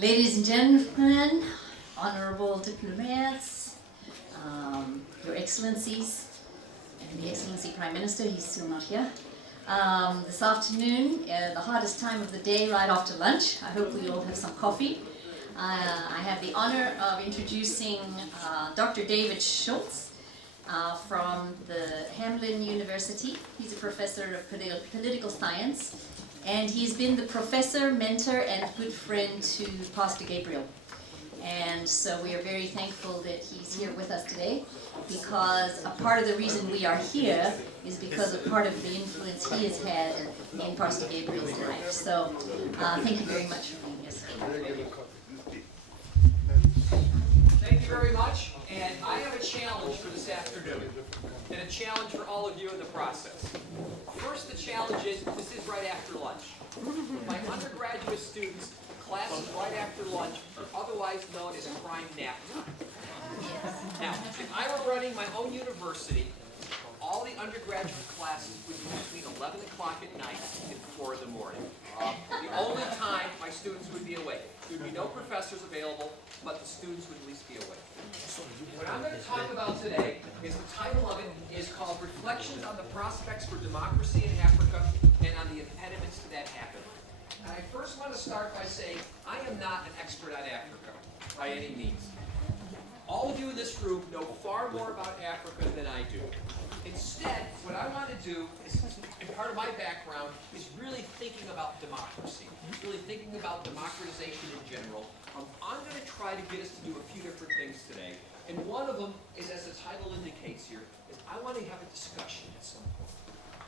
Ladies and gentlemen, honorable diplomats, Your Excellencies, and the Excellency Prime Minister, he's still not here. This afternoon, the hardest time of the day right after lunch. I hope we all have some coffee. I have the honor of introducing Dr. David Schultz from the Hamline University. He's a professor of political science, and he's been the professor, mentor, and good friend to Pastor Gabriel. And so we are very thankful that he's here with us today, because a part of the reason we are here is because of part of the influence he has had in Pastor Gabriel's life. So thank you very much for being here, sir. Thank you very much, and I have a challenge for this afternoon, and a challenge for all of you in the process. First, the challenge is, this is right after lunch. My undergraduate students, classes right after lunch are otherwise known as prime nap time. Now, if I were running my own university, all the undergraduate classes would be between 11 o'clock at night and 4 in the morning. The only time my students would be awake. There would be no professors available, but the students would at least be awake. What I'm going to talk about today is, the title of it is called Reflections on the Prospects for Democracy in Africa and on the Impediments to That Happening. And I first want to start by saying I am not an expert on Africa by any means. All of you in this room know far more about Africa than I do. Instead, what I want to do is, and part of my background, is really thinking about democracy, really thinking about democratization in general. I'm going to try to get us to do a few different things today. And one of them is, as the title indicates here, is I want to have a discussion at some point.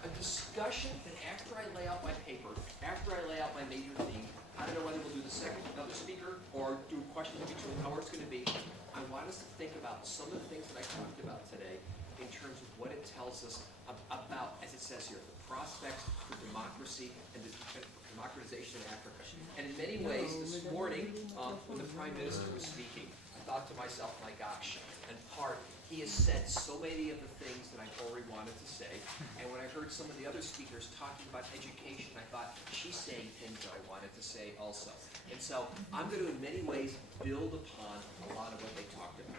A discussion that after I lay out my paper, after I lay out my major theme, I don't know whether we'll do the second, another speaker, or do questions in between, however it's going to be. I want us to think about some of the things that I talked about today in terms of what it tells us about, as it says here, the prospects for democracy and the democratization of Africa. And in many ways, this morning, when the Prime Minister was speaking, I thought to myself, my gosh, in part, he has said so many of the things that I already wanted to say. And when I heard some of the other speakers talking about education, I thought, she's saying things that I wanted to say also. And so I'm going to, in many ways, build upon a lot of what they talked about.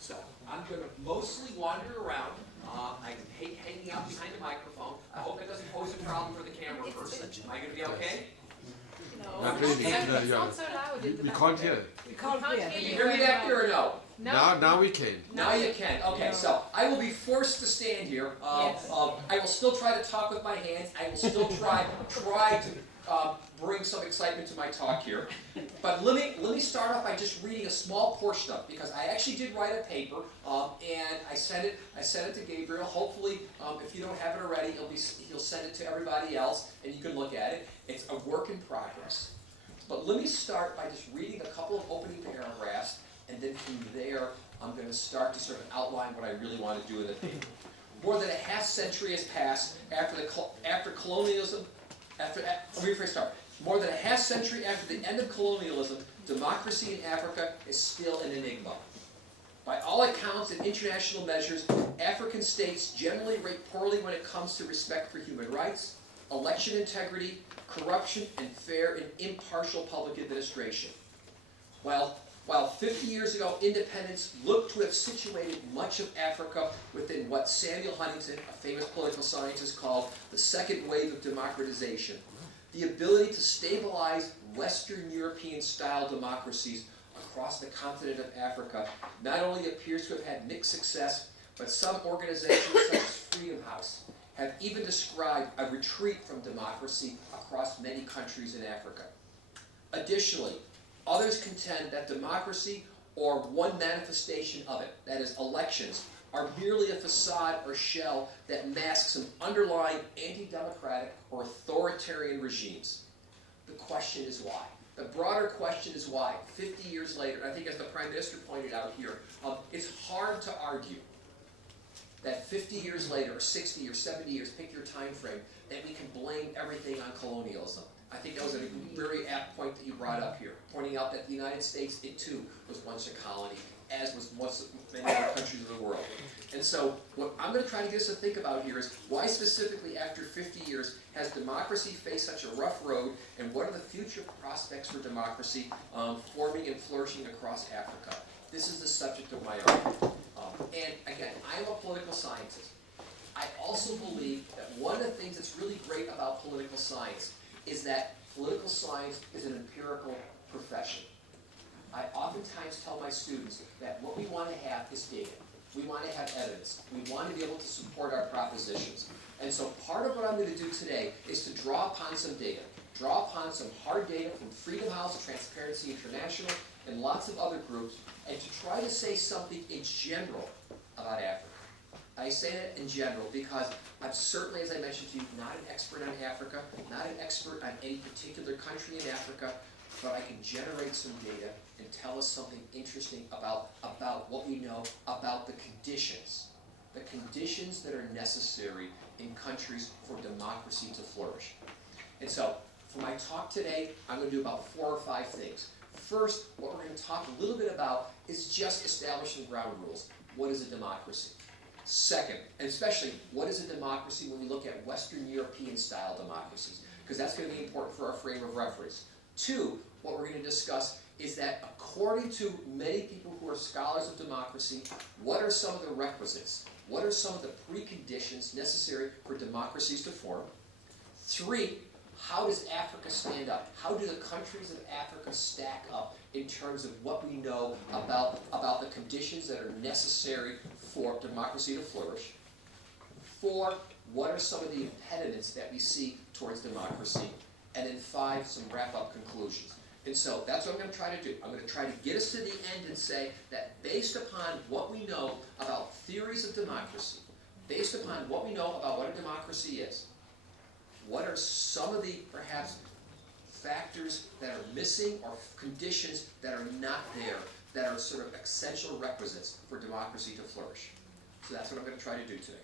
So I'm going to mostly wander around. I hate hanging out behind the microphone. I hope that doesn't pose a problem for the camera person. Am I going to be okay? No. Not really. It's not so loud. We can't hear. We can't hear. Can you hear me back here or no? No. Now we can. Now you can. Okay, so I will be forced to stand here. Yes. I will still try to talk with my hands. I will still try to bring some excitement to my talk here. But let me start off by just reading a small portion of it, because I actually did write a paper, and I sent it to Gabriel. Hopefully, if you don't have it already, he'll send it to everybody else, and you can look at it. It's a work in progress. But let me start by just reading a couple of opening paragraphs, and then from there, I'm going to start to sort of outline what I really want to do in the paper. More than a half century has passed after colonialism. Let me rephrase start. More than a half century after the end of colonialism, democracy in Africa is still an enigma. By all accounts and international measures, African states generally rate poorly when it comes to respect for human rights, election integrity, corruption, and fair and impartial public administration. While 50 years ago, independence looked to have situated much of Africa within what Samuel Huntington, a famous political scientist, called the second wave of democratization, the ability to stabilize Western European-style democracies across the continent of Africa not only appears to have had mixed success, but some organizations such as Freedom House have even described a retreat from democracy across many countries in Africa. Additionally, others contend that democracy, or one manifestation of it, that is, elections, are merely a facade or shell that masks some underlying anti-democratic or authoritarian regimes. The question is why. The broader question is why. 50 years later, I think as the Prime Minister pointed out here, it's hard to argue that 50 years later, or 60 or 70 years, pick your time frame, that we can blame everything on colonialism. I think that was a very apt point that you brought up here, pointing out that the United States, it too, was once a colony, as was once many other countries of the world. And so what I'm going to try to get us to think about here is why specifically after 50 years has democracy faced such a rough road, and what are the future prospects for democracy forming and flourishing across Africa? This is the subject of my argument. And again, I'm a political scientist. I also believe that one of the things that's really great about political science is that political science is an empirical profession. I oftentimes tell my students that what we want to have is data. We want to have evidence. We want to be able to support our propositions. And so part of what I'm going to do today is to draw upon some data. Draw upon some hard data from Freedom House, Transparency International, and lots of other groups, and to try to say something in general about Africa. I say that in general because I'm certainly, as I mentioned to you, not an expert on Africa, not an expert on any particular country in Africa, but I can generate some data and tell us something interesting about what we know about the conditions that are necessary in countries for democracy to flourish. And so, for my talk today, I'm going to do about 4 or 5 things. First, what we're going to talk a little bit about is just establishing ground rules. What is a democracy? Second, and especially, what is a democracy when we look at Western European style democracies? Because that's going to be important for our frame of reference. 2, what we're going to discuss is that according to many people who are scholars of democracy, what are some of the requisites? What are some of the preconditions necessary for democracies to form? 3, how does Africa stand up? How do the countries of Africa stack up in terms of what we know about the conditions that are necessary for democracy to flourish? 4, what are some of the impediments that we see towards democracy? And then 5, some wrap-up conclusions. And so that's what I'm going to try to do. I'm going to try to get us to the end and say that based upon what we know about theories of democracy, based upon what we know about what a democracy is, what are some of the, perhaps, factors that are missing or conditions that are not there, that are sort of essential requisites for democracy to flourish? So that's what I'm going to try to do today.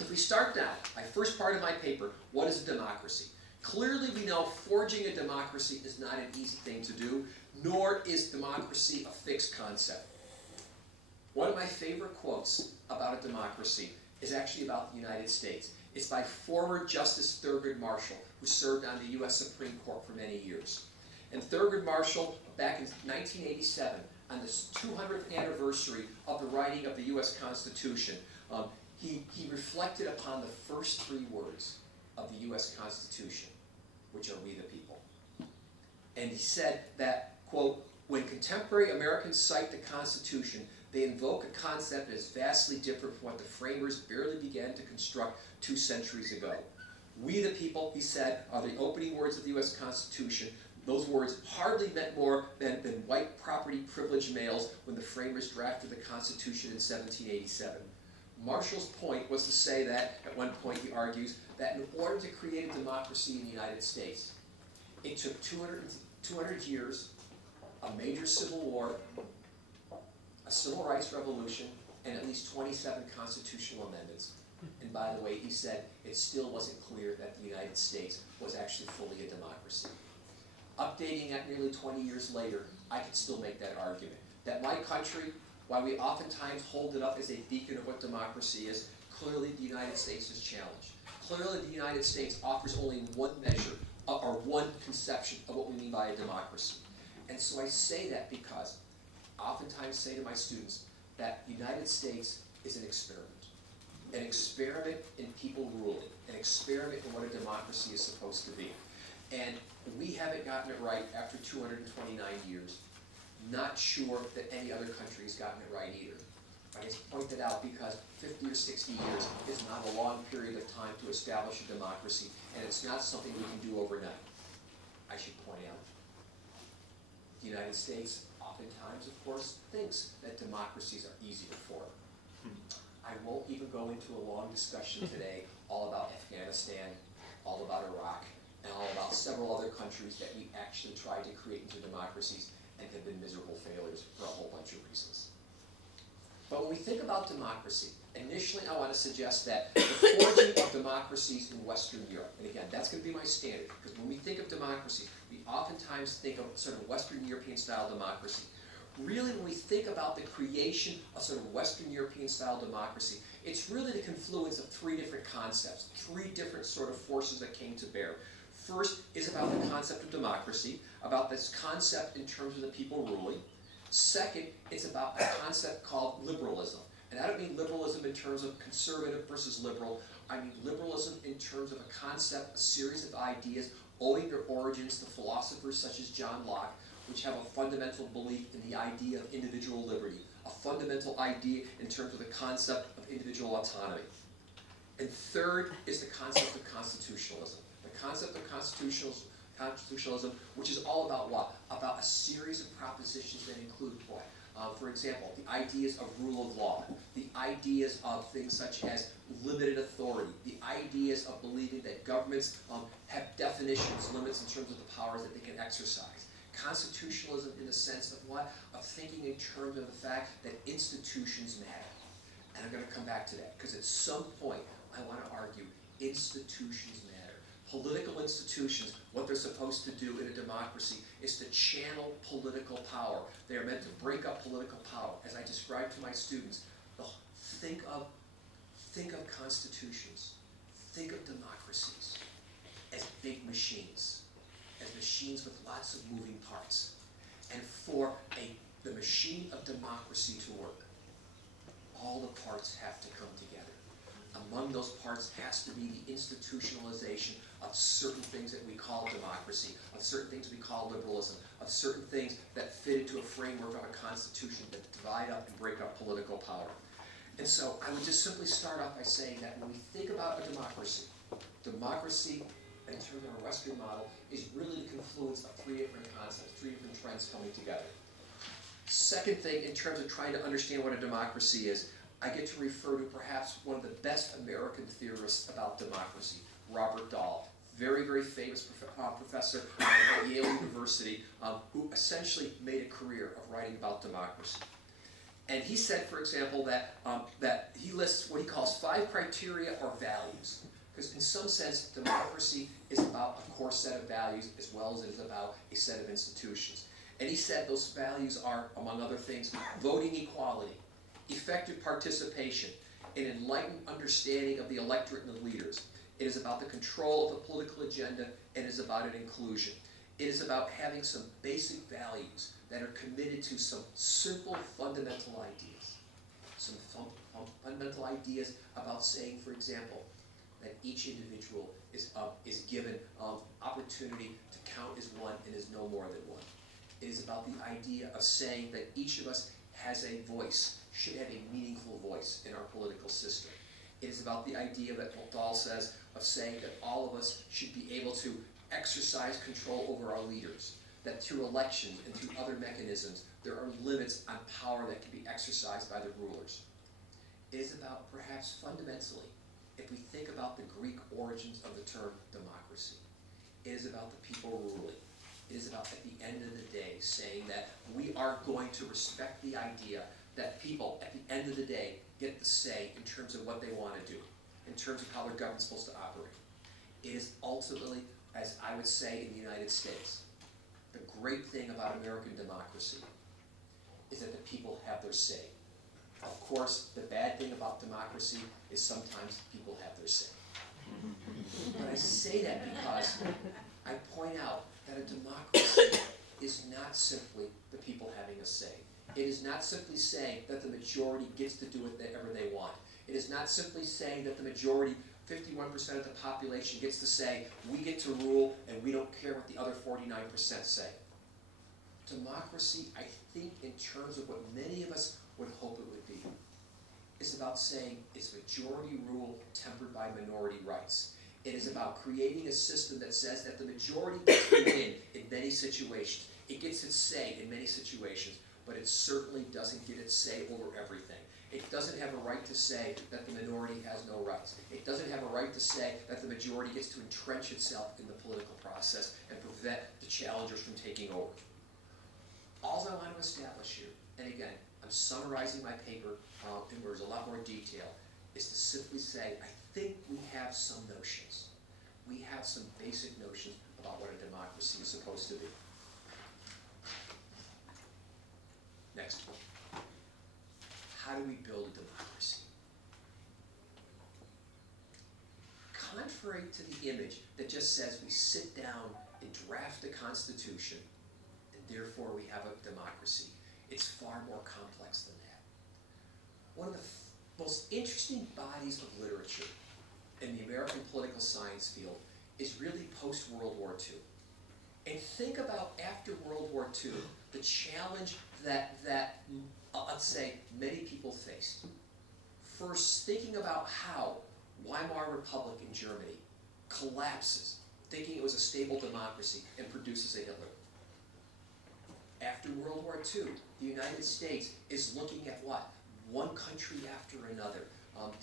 If we start now, my first part of my paper, what is a democracy? Clearly we know forging a democracy is not an easy thing to do, nor is democracy a fixed concept. One of my favorite quotes about a democracy is actually about the United States. It's by former Justice Thurgood Marshall, who served on the U.S. Supreme Court for many years. And Thurgood Marshall, back in 1987, on the 200th anniversary of the writing of the U.S. Constitution, he reflected upon the first 3 words of the U.S. Constitution, which are "we the people." And he said that, quote, "When contemporary Americans cite the Constitution, they invoke a concept that is vastly different from what the framers barely began to construct 2 centuries ago. We the people," he said, "are the opening words of the U.S. Constitution. Those words hardly meant more than white property privileged males when the framers drafted the Constitution in 1787. Marshall's point was to say that, at one point he argues, that in order to create a democracy in the United States, it took 200 years, a major civil war, a civil rights revolution, and at least 27 constitutional amendments. And by the way, he said it still wasn't clear that the United States was actually fully a democracy. Updating that nearly 20 years later, I could still make that argument. That my country, while we oftentimes hold it up as a beacon of what democracy is, clearly the United States is challenged. Clearly the United States offers only one measure, or one conception of what we mean by a democracy. And so I say that because I oftentimes say to my students that the United States is an experiment in people ruling, an experiment in what a democracy is supposed to be. And we haven't gotten it right after 229 years. Not sure that any other country has gotten it right either. I just point that out because 50 or 60 years is not a long period of time to establish a democracy, and it's not something we can do overnight. I should point out, the United States oftentimes, of course, thinks that democracies are easy to form. I won't even go into a long discussion today all about Afghanistan, all about Iraq, and all about several other countries that we actually tried to create into democracies and have been miserable failures for a whole bunch of reasons. But when we think about democracy, initially I want to suggest that the forging of democracies in Western Europe, and again, that's going to be my standard, because when we think of democracy, we oftentimes think of sort of Western European style democracy. Really, when we think about the creation of sort of Western European style democracy, it's really the confluence of three different concepts, three different sort of forces that came to bear. First is about the concept of democracy, about this concept in terms of the people ruling. Second, it's about a concept called liberalism. And I don't mean liberalism in terms of conservative versus liberal. I mean liberalism in terms of a concept, a series of ideas owing their origins to philosophers such as John Locke, which have a fundamental belief in the idea of individual liberty, a fundamental idea in terms of the concept of individual autonomy. And third is the concept of constitutionalism. The concept of constitutionalism, which is all about what? About a series of propositions that include what? For example, the ideas of rule of law, the ideas of things such as limited authority, the ideas of believing that governments have definitions, limits in terms of the powers that they can exercise. Constitutionalism in the sense of what? Of thinking in terms of the fact that institutions matter. And I'm going to come back to that, because at some point I want to argue institutions matter. Political institutions, what they're supposed to do in a democracy is to channel political power. They are meant to break up political power. As I describe to my students, think of constitutions, think of democracies as big machines, as machines with lots of moving parts. And for the machine of democracy to work, all the parts have to come together. Among those parts has to be the institutionalization of certain things that we call democracy, of certain things we call liberalism, of certain things that fit into a framework of a constitution that divide up and break up political power. And so I would just simply start off by saying that when we think about a democracy, democracy in terms of a Western model is really the confluence of three different concepts, three different trends coming together. Second thing, in terms of trying to understand what a democracy is, I get to refer to perhaps one of the best American theorists about democracy, Robert Dahl, very, very famous professor at Yale University, who essentially made a career of writing about democracy. And he said, for example, that he lists what he calls 5 criteria or values. Because in some sense, democracy is about a core set of values as well as it is about a set of institutions. And he said those values are, among other things, voting equality, effective participation, an enlightened understanding of the electorate and the leaders. It is about the control of the political agenda, and it is about an inclusion. It is about having some basic values that are committed to some simple fundamental ideas. Some fundamental ideas about saying, for example, that each individual is given opportunity to count as one and is no more than one. It is about the idea of saying that each of us has a voice, should have a meaningful voice in our political system. It is about the idea that Dahl says of saying that all of us should be able to exercise control over our leaders, that through elections and through other mechanisms, there are limits on power that can be exercised by the rulers. It is about, perhaps fundamentally, if we think about the Greek origins of the term democracy, it is about the people ruling. It is about, at the end of the day, saying that we are going to respect the idea that people, at the end of the day, get the say in terms of what they want to do, in terms of how their government's supposed to operate. It is ultimately, as I would say in the United States, the great thing about American democracy is that the people have their say. Of course, the bad thing about democracy is sometimes people have their say. But I say that because I point out that a democracy is not simply the people having a say. It is not simply saying that the majority gets to do whatever they want. It is not simply saying that the majority, 51% of the population, gets to say, we get to rule and we don't care what the other 49% say. Democracy, I think, in terms of what many of us would hope it would be, is about saying it's majority rule tempered by minority rights. It is about creating a system that says that the majority gets to win in many situations. It gets its say in many situations, but it certainly doesn't get its say over everything. It doesn't have a right to say that the minority has no rights. It doesn't have a right to say that the majority gets to entrench itself in the political process and prevent the challengers from taking over. All I want to establish here, and again, I'm summarizing my paper, and there's a lot more detail, is to simply say, I think we have some notions. We have some basic notions about what a democracy is supposed to be. Next. How do we build a democracy? Contrary to the image that just says we sit down and draft a constitution, and therefore we have a democracy, it's far more complex than that. One of the most interesting bodies of literature in the American political science field is really post-World War II. And think about after World War II, the challenge that let's say, many people faced. First, thinking about how Weimar Republic in Germany collapses, thinking it was a stable democracy, and produces a Hitler. After World War II, the United States is looking at what? One country after another,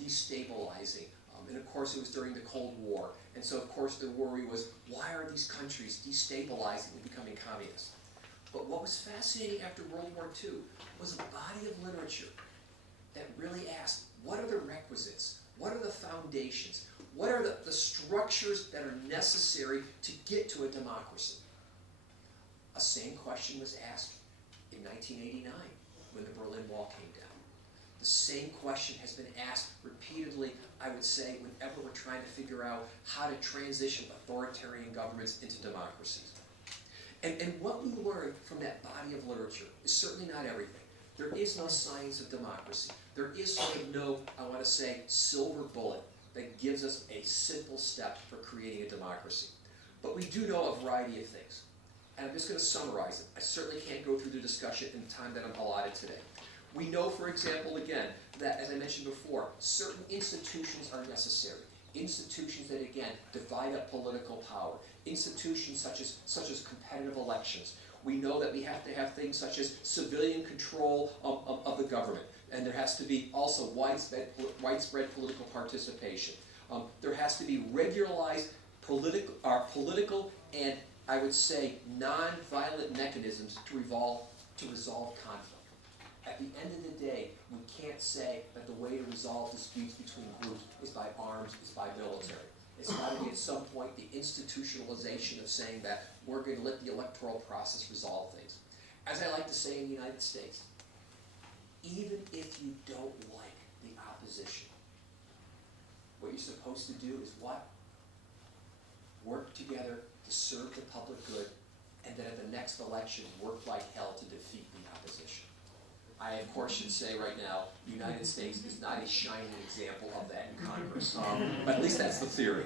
destabilizing. And of course, it was during the Cold War. And so, of course, the worry was, why are these countries destabilizing and becoming communist? But what was fascinating after World War II was a body of literature that really asked, what are the requisites? What are the foundations? What are the structures that are necessary to get to a democracy? A same question was asked in 1989 when the Berlin Wall came down. The same question has been asked repeatedly, I would say, whenever we're trying to figure out how to transition authoritarian governments into democracies. And what we learned from that body of literature is certainly not everything. There is no science of democracy. There is sort of no, I want to say, silver bullet that gives us a simple step for creating a democracy. But we do know a variety of things. And I'm just going to summarize it. I certainly can't go through the discussion in the time that I'm allotted today. We know, for example, again, that, as I mentioned before, certain institutions are necessary. Institutions that, again, divide up political power. Institutions such as competitive elections. We know that we have to have things such as civilian control of the government. And there has to be also widespread political participation. There has to be regularized political and, I would say, non-violent mechanisms to resolve conflict. At the end of the day, we can't say that the way to resolve disputes between groups is by arms, is by military. It's got to be at some point the institutionalization of saying that we're going to let the electoral process resolve things. As I like to say in the United States, even if you don't like the opposition, what you're supposed to do is what? Work together to serve the public good, and then at the next election, work like hell to defeat the opposition. I, of course, should say right now, the United States is not a shining example of that in Congress. But at least that's the theory.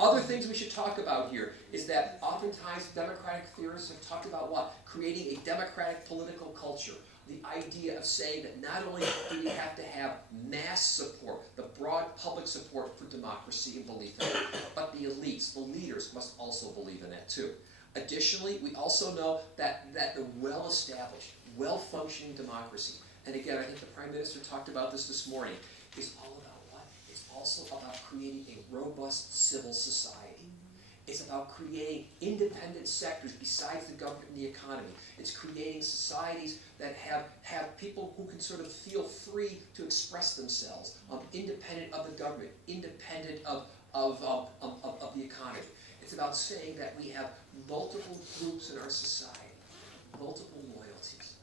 Other things we should talk about here is that oftentimes democratic theorists have talked about what? Creating a democratic political culture. The idea of saying that not only do we have to have mass support, the broad public support for democracy and belief in it, but the elites, the leaders, must also believe in that too. Additionally, we also know that the well-established, well-functioning democracy, and again, I think the Prime Minister talked about this morning, is all about what? It's also about creating a robust civil society. It's about creating independent sectors besides the government and the economy. It's creating societies that have people who can sort of feel free to express themselves, independent of the government, independent of the economy. It's about saying that we have multiple groups in our society, multiple loyalties.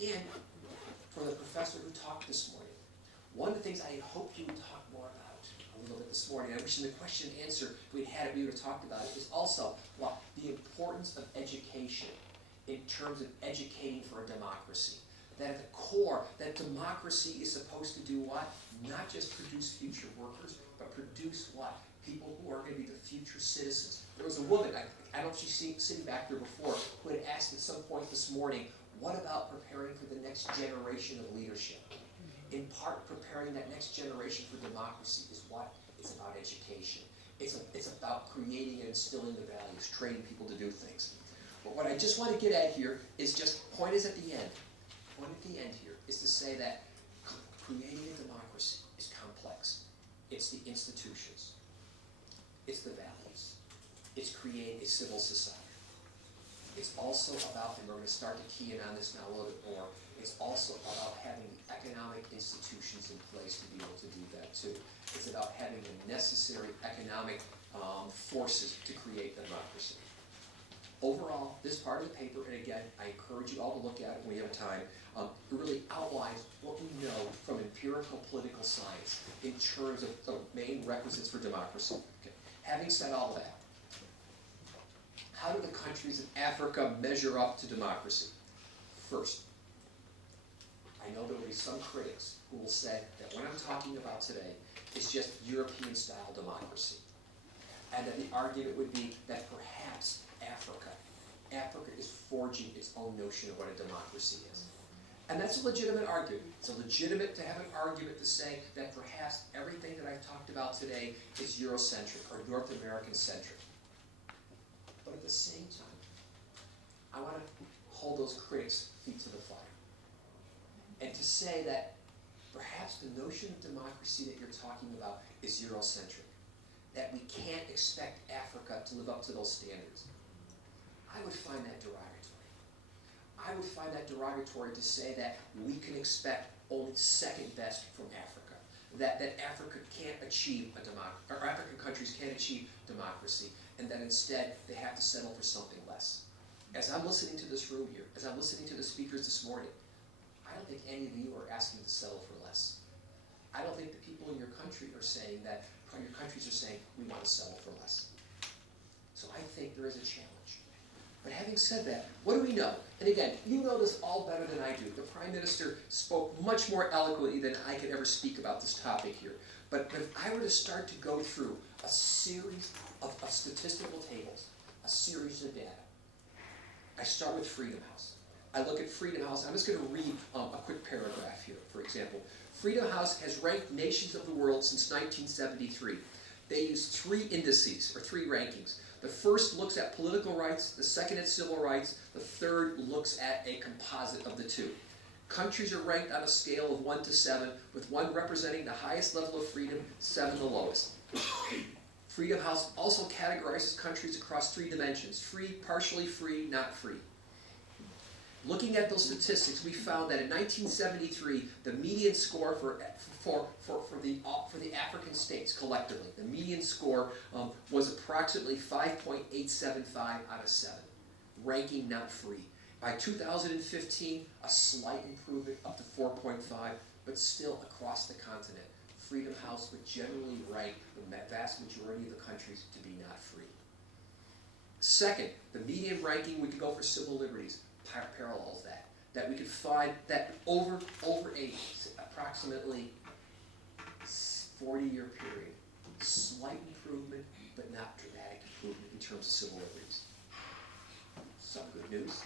And for the professor who talked this morning, one of the things I had hoped you would talk more about a little bit this morning, I wish in the question and answer we would have talked about it, is also what? The importance of education in terms of educating for a democracy. That at the core, that democracy is supposed to do what? Not just produce future workers, but produce what? People who are going to be the future citizens. There was a woman, I don't know if she's sitting back there before, who had asked at some point this morning, what about preparing for the next generation of leadership? In part, preparing that next generation for democracy is what? It's about education. It's about creating and instilling the values, training people to do things. But what I just want to get at here is just, point is at the end. Point at the end here is to say that creating a democracy is complex. It's the institutions. It's the values. It's creating a civil society. It's also about, and we're going to start to key in on this now a little bit more, it's also about having the economic institutions in place to be able to do that too. It's about having the necessary economic forces to create democracy. Overall, this part of the paper, and again, I encourage you all to look at it when we have time, it really outlines what we know from empirical political science in terms of the main requisites for democracy. Okay. Having said all that, how do the countries in Africa measure up to democracy? First, I know there will be some critics who will say that what I'm talking about today is just European-style democracy. And that the argument would be that perhaps Africa is forging its own notion of what a democracy is. And that's a legitimate argument. It's legitimate to have an argument to say that perhaps everything that I've talked about today is Eurocentric or North American-centric. But at the same time, I want to hold those critics' feet to the fire. And to say that perhaps the notion of democracy that you're talking about is Eurocentric. That we can't expect Africa to live up to those standards. I would find that derogatory. I would find that derogatory to say that we can expect only second best from Africa. That Africa can't achieve a democracy, or African countries can't achieve democracy, and that instead they have to settle for something less. As I'm listening to this room here, as I'm listening to the speakers this morning, I don't think any of you are asking to settle for less. I don't think the people in your country are saying that, your countries are saying, we want to settle for less. So I think there is a challenge. But having said that, what do we know? And again, you know this all better than I do. The Prime Minister spoke much more eloquently than I could ever speak about this topic here. But if I were to start to go through a series of statistical tables, a series of data, I start with Freedom House. I look at Freedom House. I'm just going to read a quick paragraph here, for example. Freedom House has ranked nations of the world since 1973. They use three indices, or three rankings. The first looks at political rights, the second at civil rights, the third looks at a composite of the two. Countries are ranked on a scale of 1 to 7, with 1 representing the highest level of freedom, 7 the lowest. Freedom House also categorizes countries across 3 dimensions: free, partially free, not free. Looking at those statistics, we found that in 1973, the median score for the African states collectively, the median score was approximately 5.875 out of 7, ranking not free. By 2015, a slight improvement up to 4.5, but still across the continent, Freedom House would generally rank the vast majority of the countries to be not free. Second, the median ranking, we could go for civil liberties, parallels that we could find that over a approximately 40-year period, slight improvement, but not dramatic improvement in terms of civil liberties. Some good news.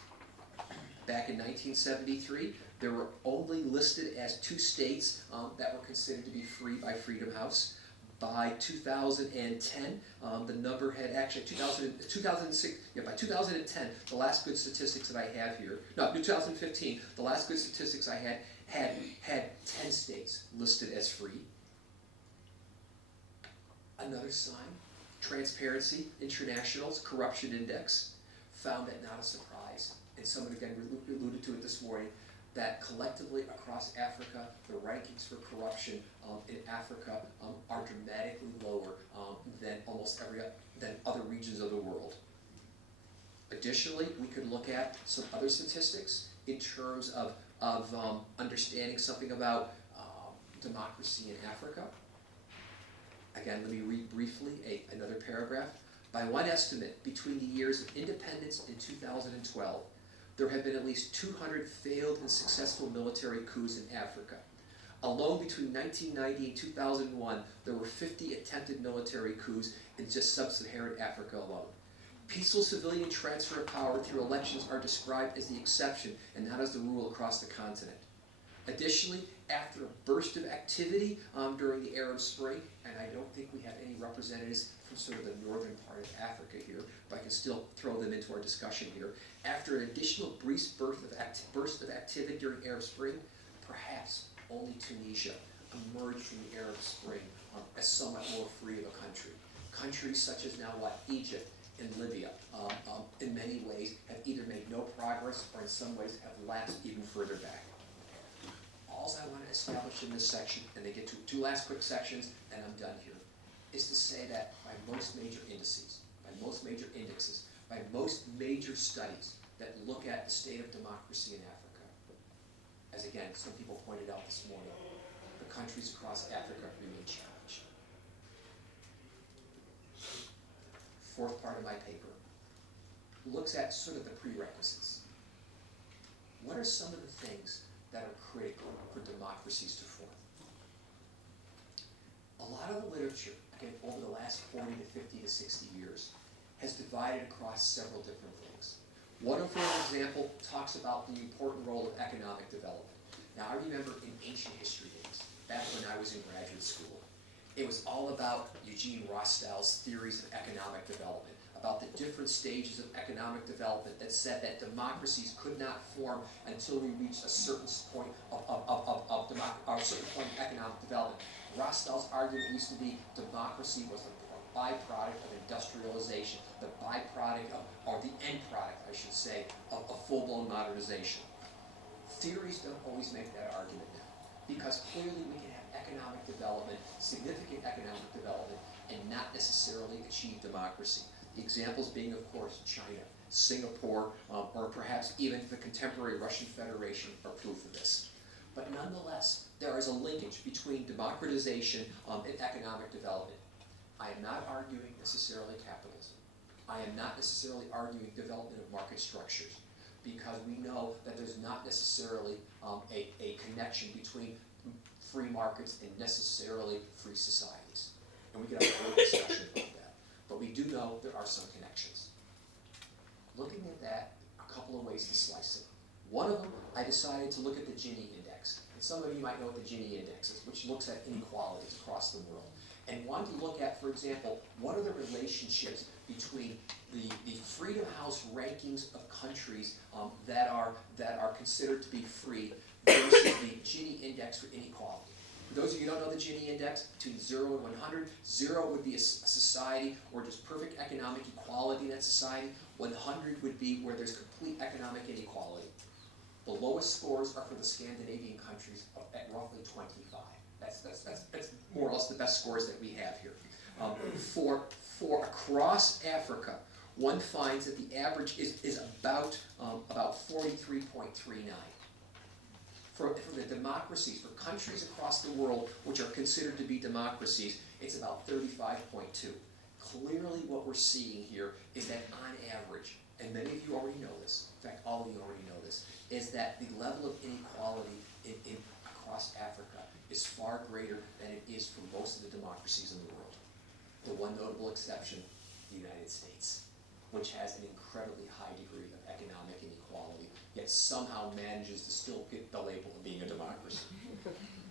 Back in 1973, there were only listed as 2 states that were considered to be free by Freedom House. By 2010, the number had actually, 2006, by 2010, the last good statistics that I have here, no, 2015, the last good statistics I had 10 states listed as free. Another sign, Transparency International's Corruption Index found that not a surprise, and someone again alluded to it this morning, that collectively across Africa, the rankings for corruption in Africa are dramatically lower than than other regions of the world. Additionally, we could look at some other statistics in terms of understanding something about democracy in Africa. Again, let me read briefly another paragraph. By one estimate, between the years of independence and 2012, there have been at least 200 failed and successful military coups in Africa. Alone between 1990 and 2001, there were 50 attempted military coups in just sub-Saharan Africa alone. Peaceful civilian transfer of power through elections are described as the exception and not as the rule across the continent. Additionally, after a burst of activity during the Arab Spring, and I don't think we have any representatives from sort of the northern part of Africa here, but I can still throw them into our discussion here. After an additional brief burst of activity during Arab Spring, perhaps only Tunisia emerged from the Arab Spring as somewhat more free of a country. Countries such as now Egypt in Libya, in many ways, have either made no progress or in some ways have lapsed even further back. All I want to establish in this section, and they get to two last quick sections, and I'm done here, is to say that by most major indices, by most major indexes, by most major studies that look at the state of democracy in Africa, as again, some people pointed out this morning, the countries across Africa remain challenged. Fourth part of my paper looks at sort of the prerequisites. What are some of the things that are critical for democracies to form? A lot of the literature, again, over the last 40 to 50 to 60 years, has divided across several different things. One of them, for example, talks about the important role of economic development. Now, I remember in ancient history days, back when I was in graduate school, it was all about Eugene Rostell's theories of economic development, about the different stages of economic development that said that democracies could not form until we reached a certain point of economic development. Rostell's argument used to be democracy was the byproduct of industrialization, the byproduct of, or the end product, I should say, of full-blown modernization. Theories don't always make that argument now, because clearly we can have economic development, significant economic development, and not necessarily achieve democracy. The examples being, of course, China, Singapore, or perhaps even the contemporary Russian Federation are proof of this. But nonetheless, there is a linkage between democratization and economic development. I am not arguing necessarily capitalism. I am not necessarily arguing development of market structures, because we know that there's not necessarily a connection between free markets and necessarily free societies. And we can have a whole discussion about that. But we do know there are some connections. Looking at that, a couple of ways to slice it. One of them, I decided to look at the Gini index. And some of you might know what the Gini index is, which looks at inequalities across the world. And wanted to look at, for example, what are the relationships between the Freedom House rankings of countries that are considered to be free versus the Gini index for inequality. For those of you who don't know the Gini index, between 0 and 100, 0 would be a society where there's perfect economic equality in that society. 100 would be where there's complete economic inequality. The lowest scores are for the Scandinavian countries at roughly 25. That's more or less the best scores that we have here. For across Africa, one finds that the average is about 43.39. For the democracies, for countries across the world which are considered to be democracies, it's about 35.2. Clearly what we're seeing here is that on average, and many of you already know this, in fact all of you already know this, is that the level of inequality across Africa is far greater than it is for most of the democracies in the world. The one notable exception, the United States, which has an incredibly high degree of economic inequality, yet somehow manages to still get the label of being a democracy.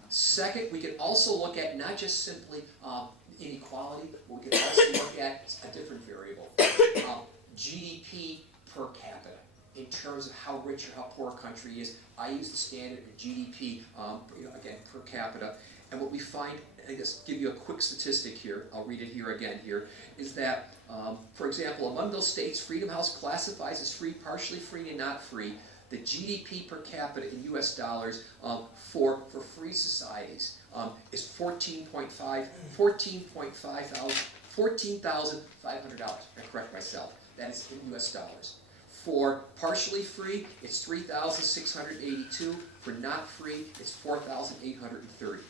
Second, we can also look at not just simply inequality, but we can also look at a different variable, GDP per capita, in terms of how rich or how poor a country is. I use the standard GDP, again, per capita. And what we find, I guess, give you a quick statistic here, I'll read it here again here, is that, for example, among those states Freedom House classifies as free, partially free, and not free, the GDP per capita in US dollars for free societies is $14,500. I correct myself. That is in US dollars. For partially free, it's $3,682. For not free, it's $4,830.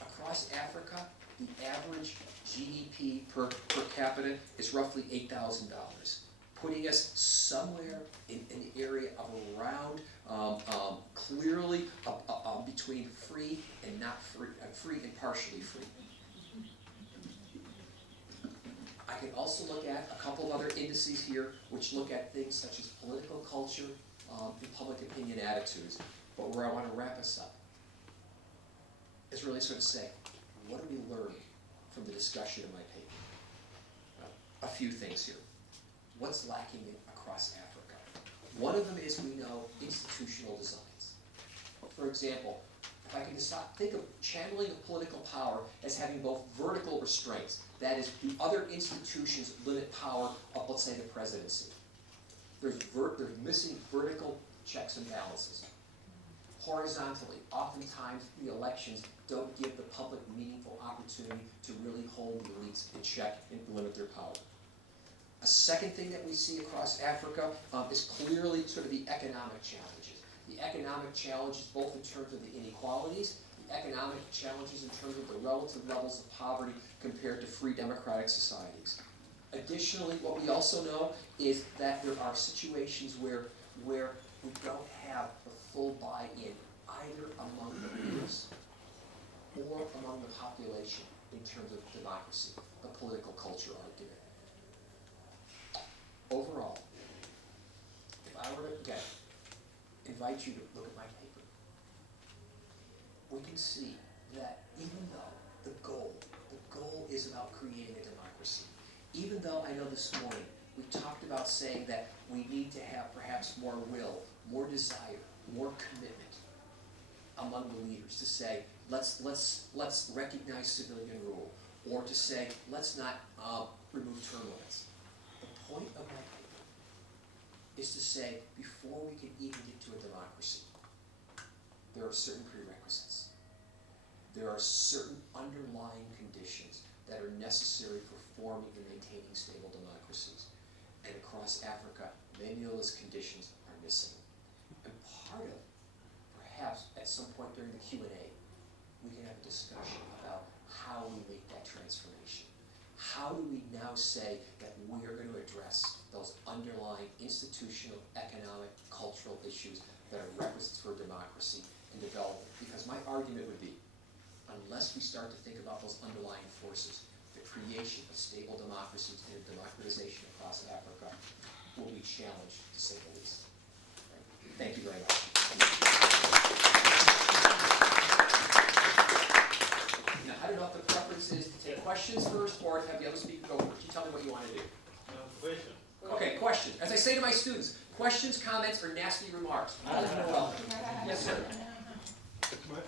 Across Africa, the average GDP per capita is roughly $8,000, putting us somewhere in the area of around clearly between free and not free, free and partially free. I can also look at a couple of other indices here which look at things such as political culture and public opinion attitudes. But where I want to wrap us up is really sort of say, what do we learn from the discussion in my paper? A few things here. What's lacking across Africa? One of them is we know institutional designs. For example, if I can think of channeling of political power as having both vertical restraints, that is, do other institutions limit power of, let's say, the presidency. There's missing vertical checks and balances. Horizontally, oftentimes the elections don't give the public meaningful opportunity to really hold the elites in check and limit their power. A second thing that we see across Africa is clearly sort of the economic challenges. The economic challenges both in terms of the inequalities, the economic challenges in terms of the relative levels of poverty compared to free democratic societies. Additionally, what we also know is that there are situations where we don't have the full buy-in either among the leaders or among the population in terms of democracy, the political culture argument. Overall, if I were to, again, invite you to look at my paper, we can see that even though the goal is about creating a democracy, even though I know this morning we talked about saying that we need to have perhaps more will, more desire, more commitment among the leaders to say, let's recognize civilian rule, or to say, let's not remove term limits. The point of my paper is to say, before we can even get to a democracy, there are certain prerequisites. There are certain underlying conditions that are necessary for forming and maintaining stable democracies. And across Africa, many of those conditions are missing. And part of, perhaps at some point during the Q&A, we can have a discussion about how we make that transformation. How do we now say that we are going to address those underlying institutional, economic, cultural issues that are requisites for democracy and development? Because my argument would be, unless we start to think about those underlying forces, the creation of stable democracies and democratization across Africa will be challenged, to say the least. Right? Thank you very much. Now, I don't know if the preference is to take questions first or to have the other speaker go first. You tell me what you want to do. Question. Okay, question. As I say to my students, questions, comments, or nasty remarks. All of them are welcome. Yes, sir.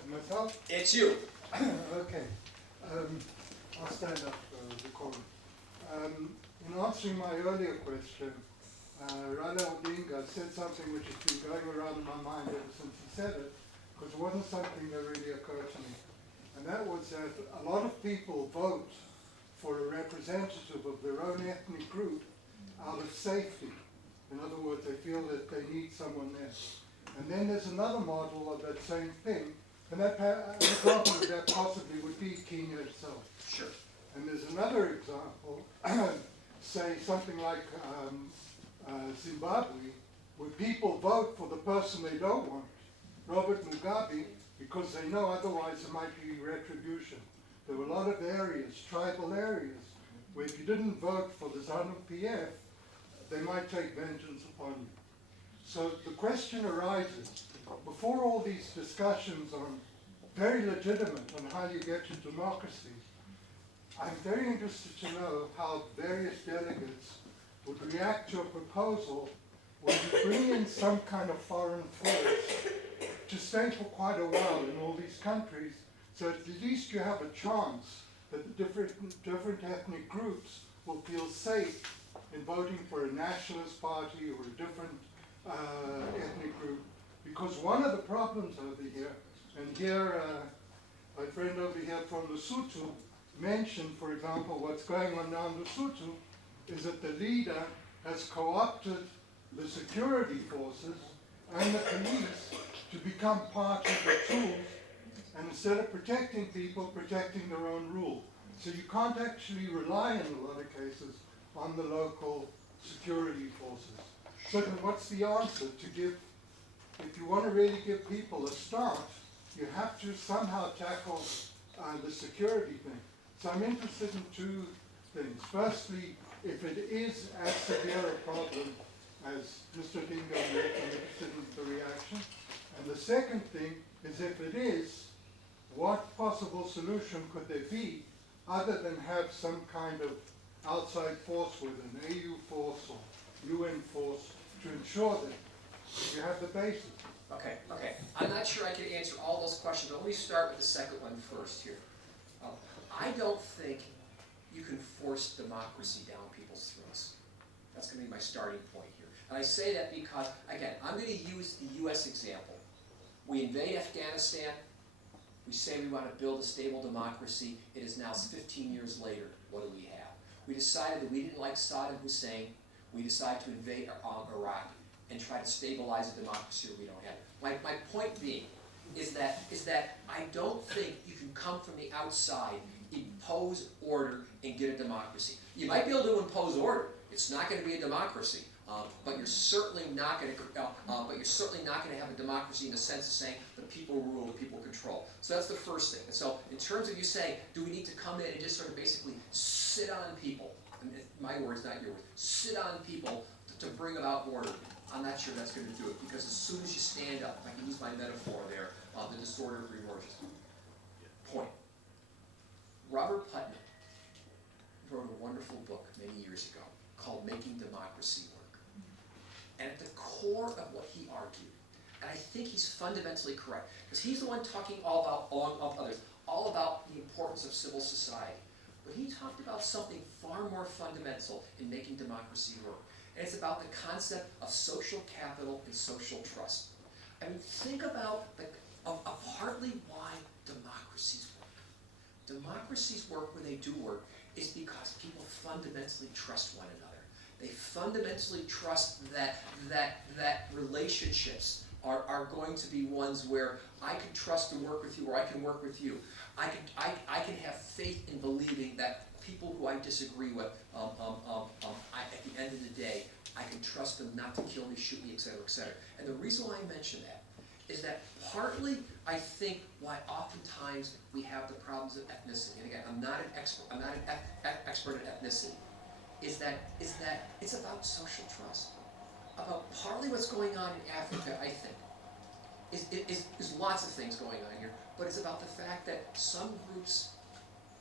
Myself? It's you. Okay. I'll stand up the corner. In answering my earlier question, Raila Odinga said something which has been going around in my mind ever since he said it, because it wasn't something that really occurred to me. And that was that a lot of people vote for a representative of their own ethnic group out of safety. In other words, they feel that they need someone there. And then there's another model of that same thing, and that an example of that possibly would be Kenya itself. Sure. And there's another example, say something like Zimbabwe, where people vote for the person they don't want, Robert Mugabe, because they know otherwise there might be retribution. There were a lot of areas, tribal areas, where if you didn't vote for the ZANU-PF, they might take vengeance upon you. So the question arises, before all these discussions are very legitimate on how you get to democracy, I'm very interested to know how various delegates would react to a proposal where you bring in some kind of foreign force to stay for quite a while in all these countries, so at least you have a chance that the different ethnic groups will feel safe in voting for a nationalist party or a different ethnic group. Because one of the problems over here, and here my friend over here from Lesotho mentioned, for example, what's going on now in Lesotho, is that the leader has co-opted the security forces and the police to become part of the tools, and instead of protecting people, protecting their own rule. So you can't actually rely in a lot of cases on the local security forces. So then what's the answer? To give, if you want to really give people a start, you have to somehow tackle the security thing. So I'm interested in two things. Firstly, if it is as severe a problem as Mr. Dingo made, I'm interested in the reaction. And the second thing is, if it is, what possible solution could there be other than have some kind of outside force with an AU force or UN force to ensure that you have have the basis. Okay, okay. I'm not sure I can answer all those questions, but let me start with the second one first here. I don't think you can force democracy down people's throats. That's going to be my starting point here. And I say that because, again, I'm going to use the U.S. example. We invade Afghanistan. We say we want to build a stable democracy. It is now 15 years later. What do we have? We decided that we didn't like Saddam Hussein. We decided to invade Iraq and try to stabilize a democracy where we don't have it. My point being is that I don't think you can come from the outside, impose order, and get a democracy. You might be able to impose order. It's not going to be a democracy, but you're certainly not going to have a democracy in the sense of saying the people rule, the people control. So that's the first thing. And so, in terms of you saying, do we need to come in and just sort of basically sit on people? And my words, not your words. Sit on people to bring about order. I'm not sure that's going to do it, because as soon as you stand up, if I can use my metaphor there, the disorder reemerges. Point. Robert Putnam wrote a wonderful book many years ago called Making Democracy Work. And at the core of what he argued, and I think he's fundamentally correct, because he's the one talking all about, along with others, all about the importance of civil society. But he talked about something far more fundamental in making democracy work. And it's about the concept of social capital and social trust. I mean, think about partly why democracies work. Democracies work when they do work is because people fundamentally trust one another. They fundamentally trust that relationships are going to be ones where I can trust to work with you, or I can work with you. I can have faith in believing that people who I disagree with, at the end of the day, I can trust them not to kill me, shoot me, etc., etc. And the reason why I mention that is that partly I think why oftentimes we have the problems of ethnicity. And again, I'm not an expert at ethnicity. Is that it's about social trust. About partly what's going on in Africa, I think, is lots of things going on here, but it's about the fact that some groups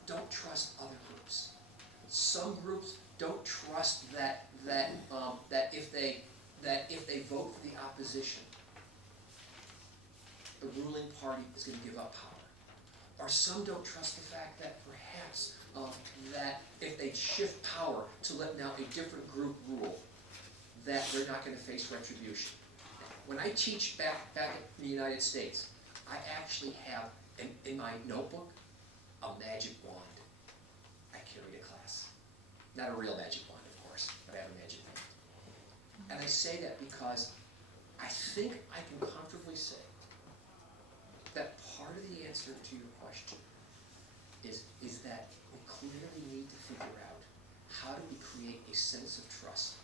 don't trust other groups. Some groups don't trust that if they vote for the opposition, the ruling party is going to give up power. Or some don't trust the fact that perhaps that if they shift power to let now a different group rule, that they're not going to face retribution. When I teach back in the United States, I actually have in my notebook a magic wand. I carry to class. Not a real magic wand, of course, but I have a magic wand. And I say that because I think I can comfortably say that part of the answer to your question is that we clearly need to figure out how do we create a sense of trust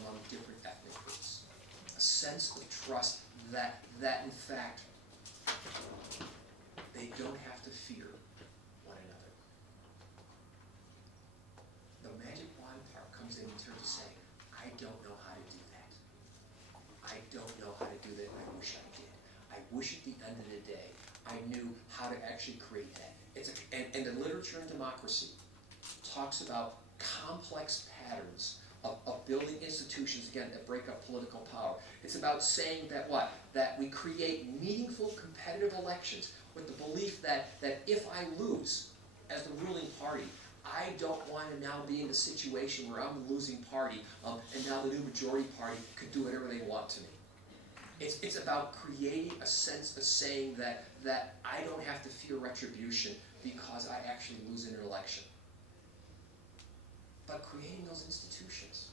among different ethnic groups. A sense of trust that in fact they don't have to fear one another. The magic wand part comes in terms of saying, I don't know how to do that. I don't know how to do that, and I wish I did. I wish at the end of the day I knew how to actually create that. And the literature in democracy talks about complex patterns of building institutions, again, that break up political power. It's about saying that what? That we create meaningful competitive elections with the belief that if I lose as the ruling party, I don't want to now be in a situation where I'm the losing party, and now the new majority party could do whatever they want to me. It's about creating a sense of saying that I don't have to fear retribution because I actually lose in an election. But creating those institutions,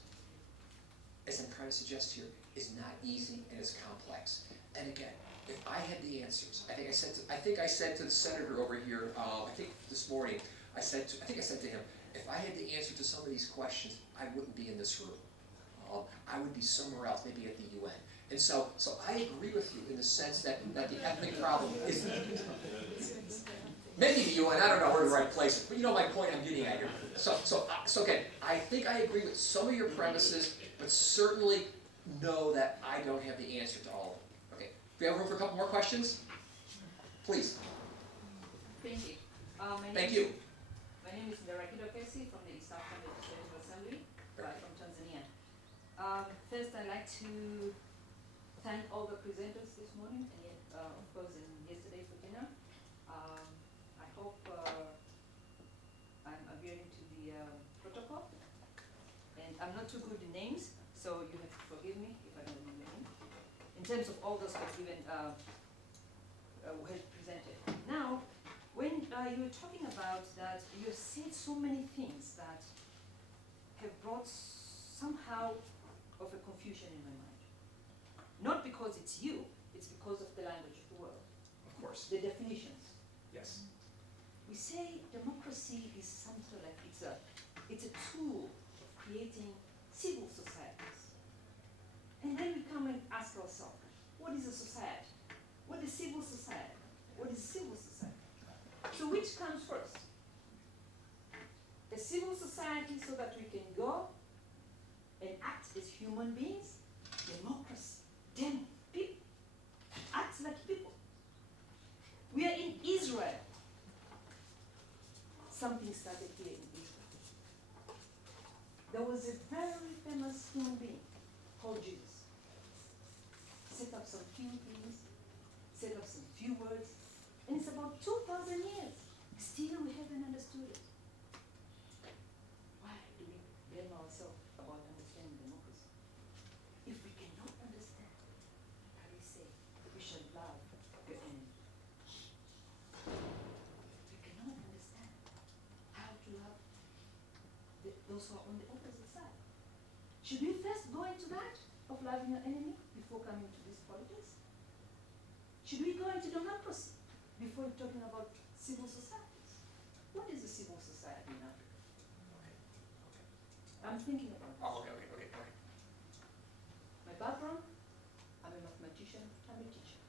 as I'm trying to suggest here, is not easy and is complex. And again, if I had the answers, I think I said to the senator over here, I think this morning, I said to him, if I had the answer to some of these questions, I wouldn't be in this room. I would be somewhere else, maybe at the UN. And so I agree with you in the sense that the ethnic problem is maybe the UN, I don't know where the right place is, but you know my point I'm getting at here. So again, I think I agree with some of your premises, but certainly know that I don't have the answer to all of them. Okay, do we have room for a couple more questions? Please. Thank you. Thank you. My name is Ndarakiro Kesi from the East African Legislative Assembly, from Tanzania. First, I'd like to thank all the presenters this morning, and yet, of course, and yesterday for dinner. I hope I'm adhering to the protocol. And I'm not too good in names, so you have to forgive me if I don't know the name. In terms of all those that given who had presented. Now, when you were talking about that, you have said so many things that have brought somehow of a confusion in my mind. Not because it's you, it's because of the language of the world, Of course. the definitions. Yes. We say democracy is something like it's a tool of creating civil societies. And then we come and ask ourselves, what is a society? What is civil society? What is civil society? So which comes first? A civil society so that we can go and act as human beings? Democracy. People. Act like people. We are in Israel. Something started here in Israel. There was a very famous human being called Jesus. Set up some few things, set up some few words, and it's about 2,000 years. Still we haven't understood it. Why do we blame ourselves about understanding democracy? If we cannot understand, how do you say, we should love your enemy. We cannot understand how to love those who are on the opposite side. Should we first go into that of loving your enemy before coming to this politics? Should we go into democracy before talking about civil societies? What is a civil society in Africa? I'm thinking about this. Oh, okay. My background, I'm a mathematician, I'm a teacher.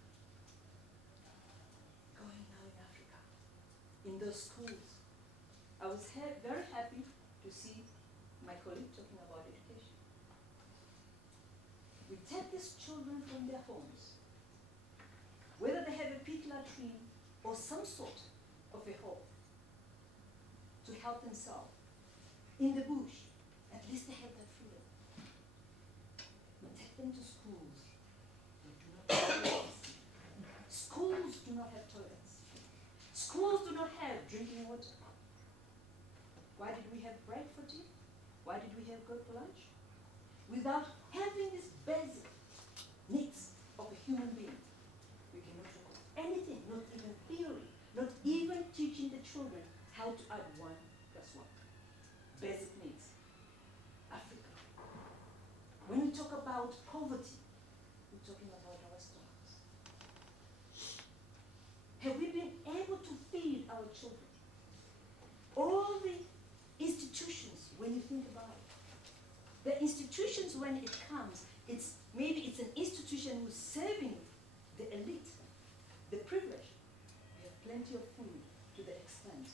Going now in Africa, in those schools, I was very happy to see my colleague talking about education. We take these children from their homes, whether they have a pit latrine or some sort of a hole, to help themselves. In the bush, at least they have that freedom. We take them to schools. They do not have toilets. Schools do not have toilets. Schools do not have drinking water. Why did we have bread for tea? Why did we have good for lunch? Without having these basic needs of a human being, we cannot talk of anything, not even theory, not even teaching the children how to add 1 plus 1. Basic needs. Africa. When we talk about poverty, we're talking about our stomachs. Have we been able to feed our children? All the institutions, when you think about it, the institutions, when it comes, maybe it's an institution who's serving the elite, the privileged. We have plenty of food to the extent